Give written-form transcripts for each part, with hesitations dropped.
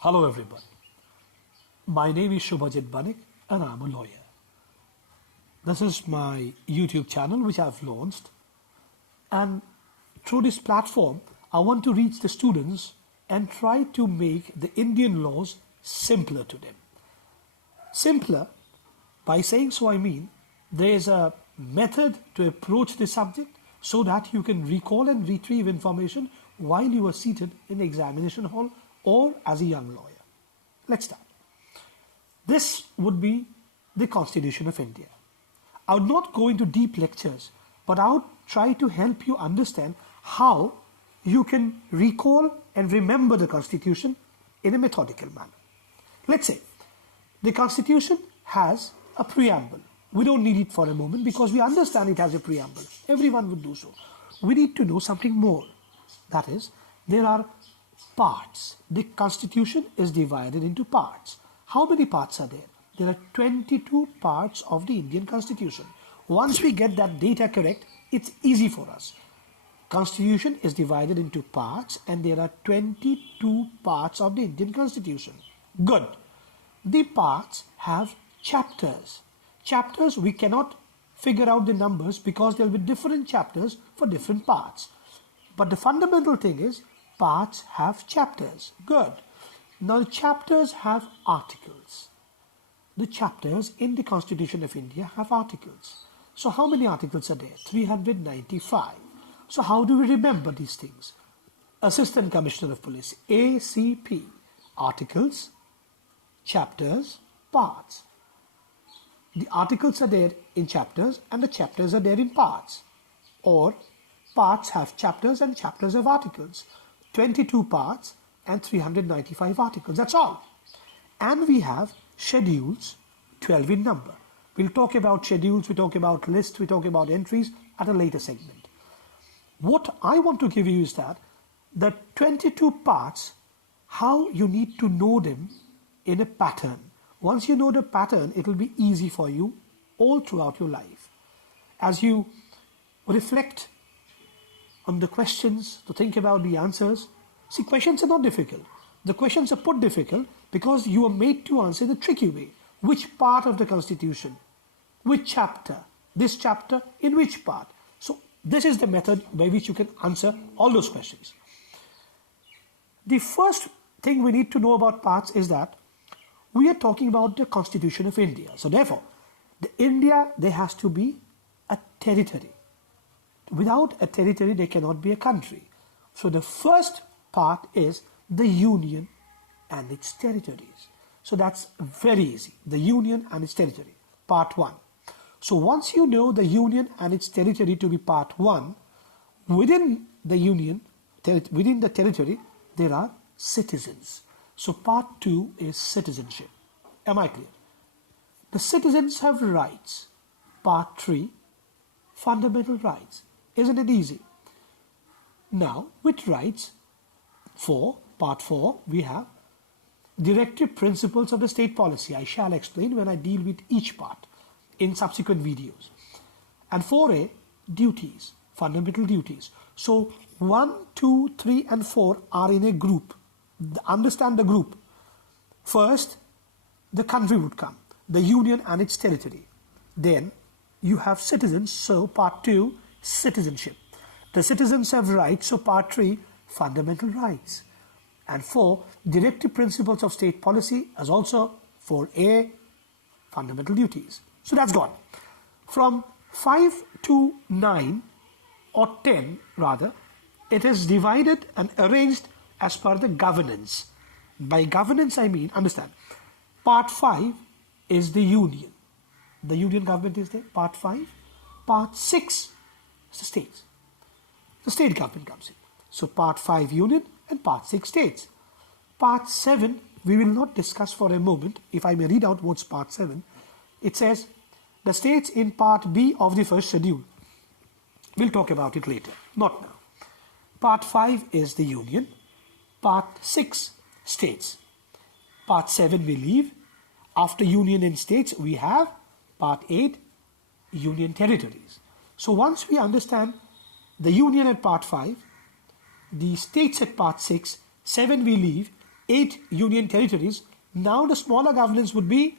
Hello everyone. My name is SubhajitBanik and I'm a lawyer. This is my YouTube channel which I've launched, and through this platform I want to reach the students and try to make the Indian laws simpler to them. Simpler, by saying so I mean there is a method to approach the subject so that you can recall and retrieve information while you are seated in the examination hall or as a young lawyer. Let's start. This would be the Constitution of India. I would not go into deep lectures, but I would try to help you understand how you can recall and remember the Constitution in a methodical manner. Let's say the Constitution has a preamble. We don't need it for a moment because we understand it has a preamble. Everyone would do so. We need to know something more. That is, there are parts. The Constitution is divided into parts. How many parts are there? There are 22 parts of the Indian Constitution. Once we get that data correct, it's easy for us. Constitution is divided into parts and there are 22 parts of the Indian Constitution. Good. The parts have chapters. Chapters, we cannot figure out the numbers because there will be different chapters for different parts. But the fundamental thing is parts have chapters. Good. Now the chapters have articles. The chapters in the Constitution of India have articles. So how many articles are there? 395. So how do we remember these things? Assistant Commissioner of Police, ACP. Articles, chapters, parts. The articles are there in chapters and the chapters are there in parts. Or parts have chapters and chapters have articles. 22 parts and 395 articles. That's all. And we have schedules, 12 in number. We'll talk about schedules, we talk about lists, we talk about entries at a later segment. What I want to give you is that the 22 parts, how you need to know them in a pattern. Once you know the pattern, it will be easy for you all throughout your life. As you reflect on the questions, to think about the answers. See, questions are not difficult. The questions are put difficult because you are made to answer the tricky way. Which part of the Constitution? Which chapter? This chapter in which part? So this is the method by which you can answer all those questions. The first thing we need to know about parts is that we are talking about the Constitution of India. So therefore, there has to be a territory. Without a territory, there cannot be a country. So the first part is the union and its territories. So that's very easy. The union and its territory, part 1. So once you know the union and its territory to be part 1, within the union, within the territory, there are citizens. So part 2 is citizenship. Am I clear? The citizens have rights. Part 3, fundamental rights. Isn't it easy? Now, with rights, part 4, we have directive principles of the state policy. I shall explain when I deal with each part in subsequent videos. And 4A, duties, fundamental duties. So 1, 2, 3 and 4 are in a group. Understand the group. First, the country would come, the union and its territory. Then you have citizens, so part 2, citizenship. The citizens have rights, so part 3, fundamental rights. And 4, directive principles of state policy, as also 4A, fundamental duties. So that's gone. From 5 to 9 or 10 rather, it is divided and arranged as per the governance. By governance I mean, understand, part 5 is the union. The union government is there, part 5. Part 6 is the states. The state government comes in. So part 5 union and part 6 states. Part 7 we will not discuss for a moment. If I may read out what's part 7. It says the states in part B of the first schedule. We'll talk about it later, not now. Part 5 is the union. Part 6 states. Part 7 we leave. After union and states we have part 8 union territories. So once we understand the union at part 5, the states at part 6, 7 we leave, 8 union territories. Now the smaller governance would be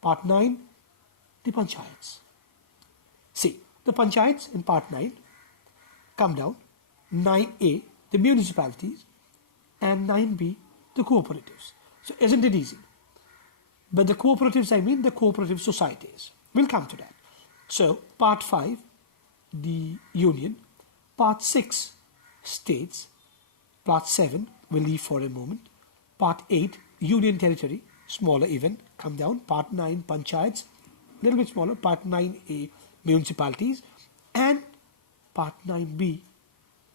part 9, the panchayats. See, the panchayats in part 9 come down, 9A, the municipalities, and 9B, the cooperatives. So isn't it easy? But the cooperatives, I mean the cooperative societies. We'll come to that. So part 5, the union, part 6, states, part 7, we'll leave for a moment, part 8, union territory, smaller even, come down, part 9, panchayats, little bit smaller, part 9A, municipalities, and part 9B,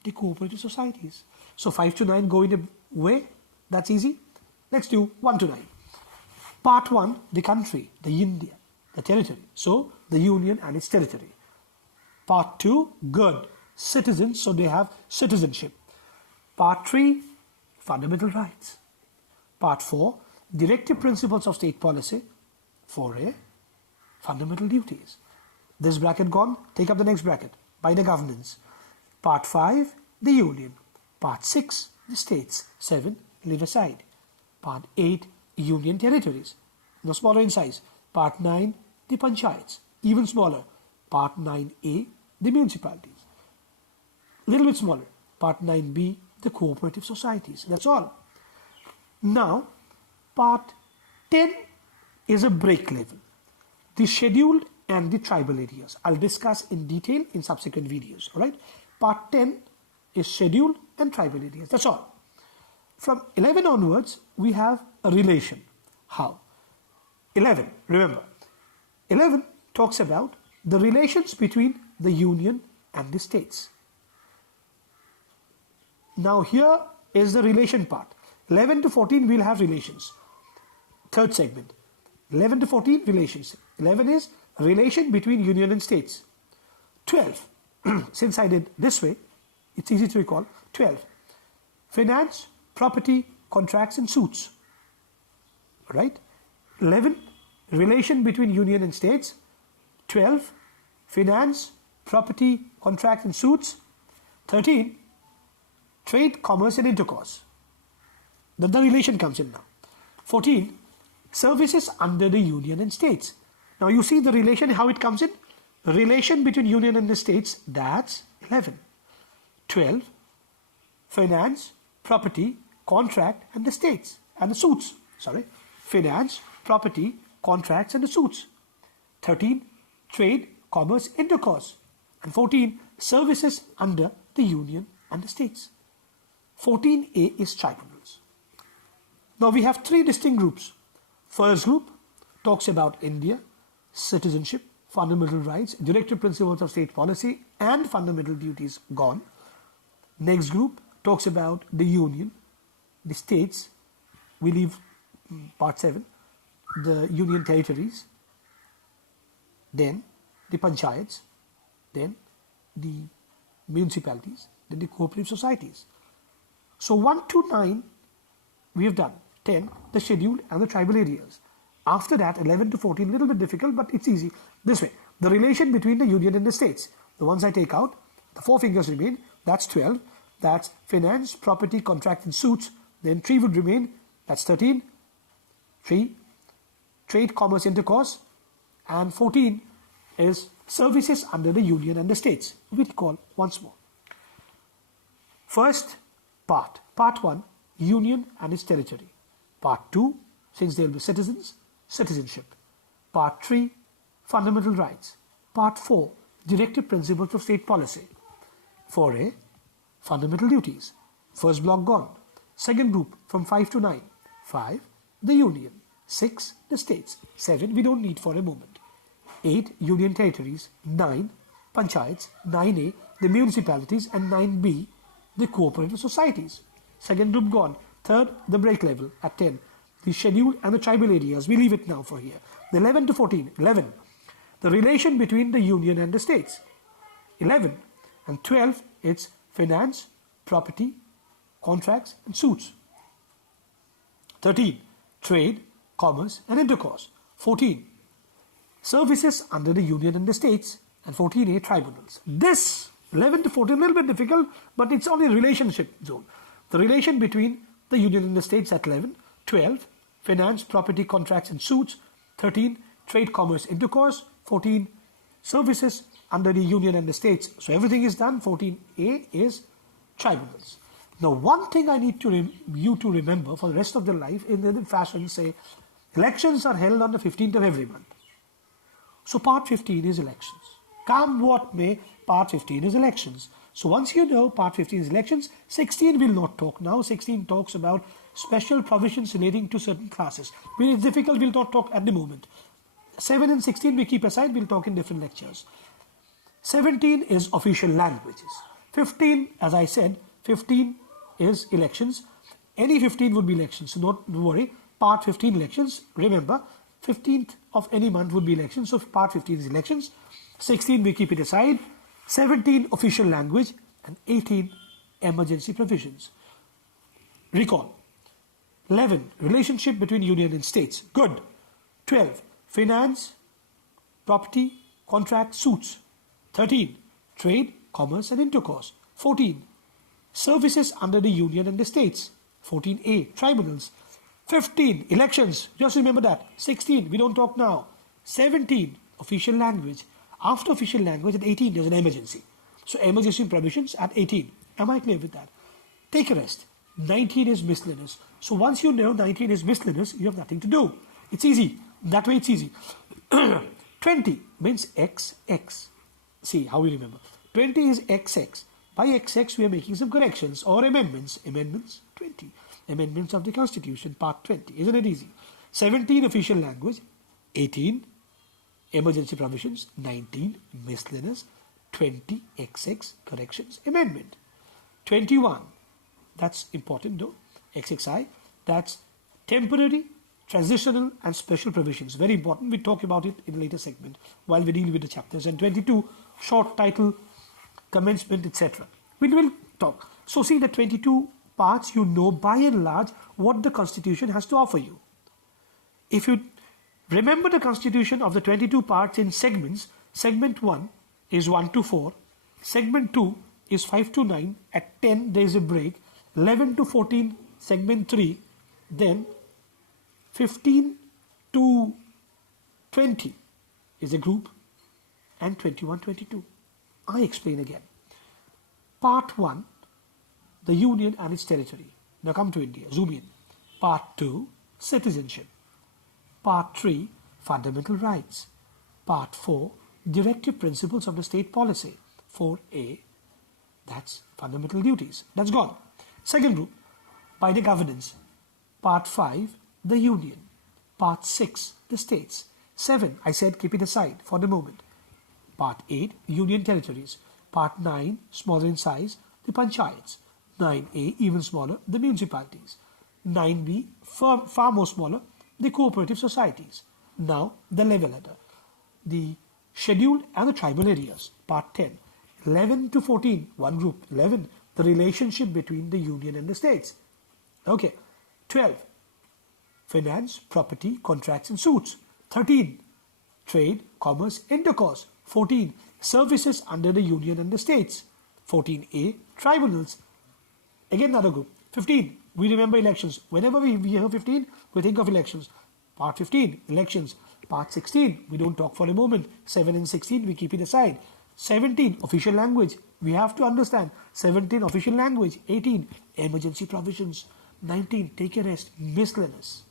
the cooperative societies. So 5 to 9 go in a way, that's easy. Let's do 1 to 9. Part 1, the country, the India, the territory. So the union and its territory. Part 2, good, citizens, so they have citizenship. Part 3, fundamental rights. Part 4, directive principles of state policy. 4A, fundamental duties. This bracket gone, take up the next bracket, by the governance. Part 5, the union. Part 6, the states. 7, leave aside. Part 8, union territories, no smaller in size. Part 9, the panchayats, even smaller. Part 9A, the municipalities, little bit smaller. Part 9B, the cooperative societies. That's all. Now, part 10 is a break level, the scheduled and the tribal areas. I'll discuss in detail in subsequent videos. All right. Part 10 is scheduled and tribal areas. That's all. From 11 onwards, we have a relation. How? 11, remember, 11 talks about the relations between the union and the states. Now here is the relation part. 11 to 14 we'll have relations. Third segment. 11 to 14 relations. 11 is relation between union and states. 12, since I did this way, it's easy to recall. 12, finance, property, contracts and suits. Right? 11, relation between union and states. 12, finance, property, contracts and suits. 13, trade, commerce and intercourse. Then the relation comes in now. 14, services under the union and states. Now you see the relation, how it comes in. Relation between union and the states, that's 11. 12, finance, property, contract and the states and the suits. Sorry, finance, property, contracts and the suits. 13, trade, commerce, intercourse. And 14, services under the union and the states. 14A is tribunals. Now we have 3 distinct groups. First group talks about India, citizenship, fundamental rights, directive principles of state policy and fundamental duties gone. Next group talks about the union, the states, we leave part 7, the union territories, then the panchayats, then the municipalities, then the cooperative societies. So 1 to 9 we have done. 10, the scheduled and the tribal areas. After that, 11 to 14, a little bit difficult, but it's easy. This way, the relation between the union and the states. The ones I take out, the 4 fingers remain, that's 12. That's finance, property, contract and suits. Then 3 would remain, that's 13. 3, trade, commerce, intercourse. And 14 is services under the union and the states. We'll call once more. First part, part 1, union and its territory. Part 2, since there will be citizens, citizenship. Part 3, fundamental rights. Part 4, directive principles of state policy. 4A, fundamental duties. First block gone. Second group from 5 to 9. 5, the union. 6, the states. 7, we don't need for a moment. 8, union territories. 9, panchayats. 9A, the municipalities. And 9B, the cooperative societies. Second group gone. Third, the break level at 10. The scheduled and the tribal areas. We leave it now for here. The 11 to 14. 11, the relation between the union and the states. 11 and 12, it's finance, property, contracts and suits. 13, trade, commerce and intercourse. 14, services under the union and the states. And 14A, tribunals. This 11 to 14, a little bit difficult, but it's only a relationship zone. The relation between the union and the states at 11, 12. Finance, property, contracts and suits. 13. Trade, commerce, intercourse. 14. Services under the union and the states. So everything is done. 14A is tribunals. Now, one thing I need you to remember for the rest of your life in the fashion, say, elections are held on the 15th of every month. So part 15 is elections. Come what may, part 15 is elections. So once you know part 15 is elections, 16 will not talk now. 16 talks about special provisions relating to certain classes. When it's difficult, we'll not talk at the moment. 7 and 16 we keep aside, we'll talk in different lectures. 17 is official languages. 15, as I said, 15 is elections. Any 15 would be elections, so don't worry. Part 15 elections, remember, 15th of any month would be elections, so part 15 is elections. 16 we keep it aside. 17 official language and 18 emergency provisions. Recall. 11 relationship between union and states. Good. 12 finance, property, contract, suits. 13 trade, commerce and intercourse. 14 services under the union and the states. 14A tribunals. 15 elections, just remember that. 16 we don't talk now. 17 official language. After official language at 18 there's an emergency. So emergency provisions at 18. Am I clear with that? Take a rest. 19 is miscellaneous. So once you know 19 is miscellaneous, you have nothing to do. It's easy. That way it's easy. 20 means XX. See how we remember. 20 is XX. By XX we are making some corrections or amendments. Amendments 20. Amendments of the Constitution, part 20. Isn't it easy? 17 official language. 18 emergency provisions. 19 miscellaneous. 20 XX corrections amendment. 21, that's important though, XXI, that's temporary, transitional and special provisions. Very important. We talk about it in a later segment while we deal with the chapters. And 22, short title, commencement, etc. We will talk. So see the 22 parts, you know by and large what the Constitution has to offer you. If you remember the Constitution of the 22 parts in segments, segment 1 is 1 to 4, segment 2 is 5 to 9, at 10 there is a break, 11 to 14 segment 3, then 15 to 20 is a group, and 21, 22. I explain again. Part 1, the Union and its territory. Now come to India, zoom in. Part 2, citizenship. Part 3, fundamental rights. Part 4, directive principles of the state policy. 4A, that's fundamental duties. That's gone. Second group, by the governance. Part 5, the union. Part 6, the states. 7, I said keep it aside for the moment. Part 8, union territories. Part 9, smaller in size, the panchayats. 9A, even smaller, the municipalities. 9B, far more smaller, the cooperative societies. Now, the level letter. The scheduled and the tribal areas. Part 10. 11 to 14, one group. 11, the relationship between the union and the states. Okay. 12, finance, property, contracts and suits. 13, trade, commerce, intercourse. 14, services under the union and the states. 14A, tribunals. Again another group. 15, we remember elections. Whenever we hear 15, we think of elections. Part 15, elections. Part 16, we don't talk for a moment. 7 and 16, we keep it aside. 17, official language. We have to understand. 17, official language. 18, emergency provisions. 19, take a rest, miscellaneous.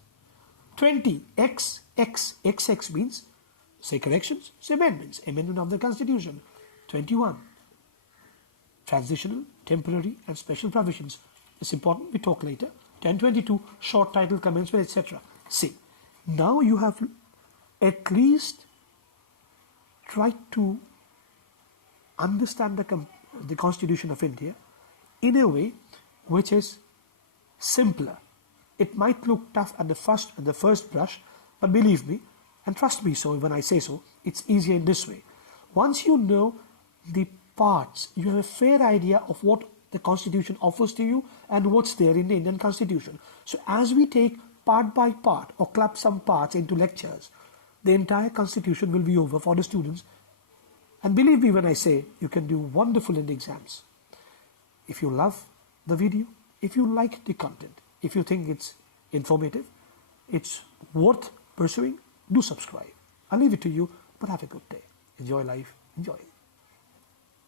20, XX means, say corrections, say amendments. Amendment of the Constitution. 21, transitional, temporary and special provisions. It's important, we talk later. 1022, short title, commencement, etc. See, now you have at least tried to understand the Constitution of India in a way which is simpler. It might look tough at the first brush, but believe me, and trust me so when I say so, it's easier in this way. Once you know the parts, you have a fair idea of what the Constitution offers to you and what's there in the Indian Constitution. So as we take part by part or club some parts into lectures, the entire Constitution will be over for the students. And believe me when I say you can do wonderful in the exams. If you love the video, if you like the content, if you think it's informative, it's worth pursuing, do subscribe. I'll leave it to you, but have a good day. Enjoy life, enjoy it.